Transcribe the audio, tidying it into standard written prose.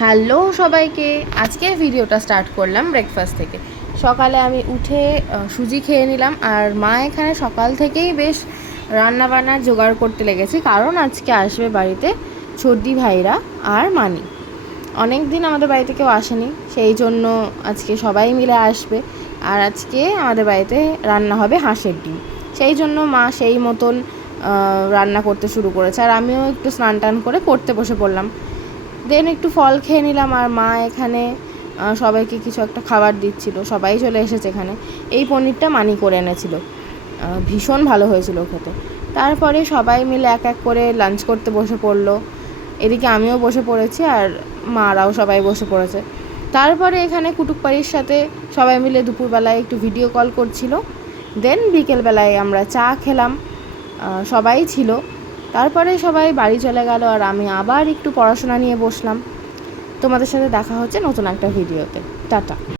Hello সবাইকে, আজকে ভিডিওটা স্টার্ট করলাম ব্রেকফাস্ট থেকে। সকালে আমি উঠে সুজি খেয়ে নিলাম। আর মা এখানে সকাল থেকেই বেশ রান্নাবান্নার জোগাড় করতে লেগেছে, কারণ আজকে আসবে বাড়িতে ছর্দি ভাইরা আর মানি। অনেক দিন আমাদের বাড়িতে কেউ আসেনি, সেই জন্য আজকে সবাই মিলে আসবে। আর আজকে আমাদের বাড়িতে রান্না হবে হাঁসের ডিম, সেই জন্য মা সেই মতন রান্না করতে শুরু করেছে। আর আমিও একটু স্নান টান করে পড়তে বসে পড়লাম। দেন একটু ফল খেয়ে নিলাম। আর মা এখানে সবাইকে কিছু একটা খাবার দিচ্ছিল। সবাই চলে এসেছে এখানে। এই পনিরটা মানি করে এনেছিল, ভীষণ ভালো হয়েছিল খেতে। তারপরে সবাই মিলে এক এক করে লাঞ্চ করতে বসে পড়লো। এদিকে আমিও বসে পড়েছি, আর মারাও সবাই বসে পড়েছে। তারপরে এখানে কুটুকপাড়ির সাথে সবাই মিলে দুপুরবেলায় একটু ভিডিও কল করছিল। দেন বিকেলবেলায় আমরা চা খেলাম, সবাই ছিল। তারপরে সবাই বাড়ি চলে গেল, আর আমি আবার একটু পড়াশোনা নিয়ে বসলাম। তোমাদের সাথে দেখা হচ্ছে নতুন একটা ভিডিওতে। টাটা।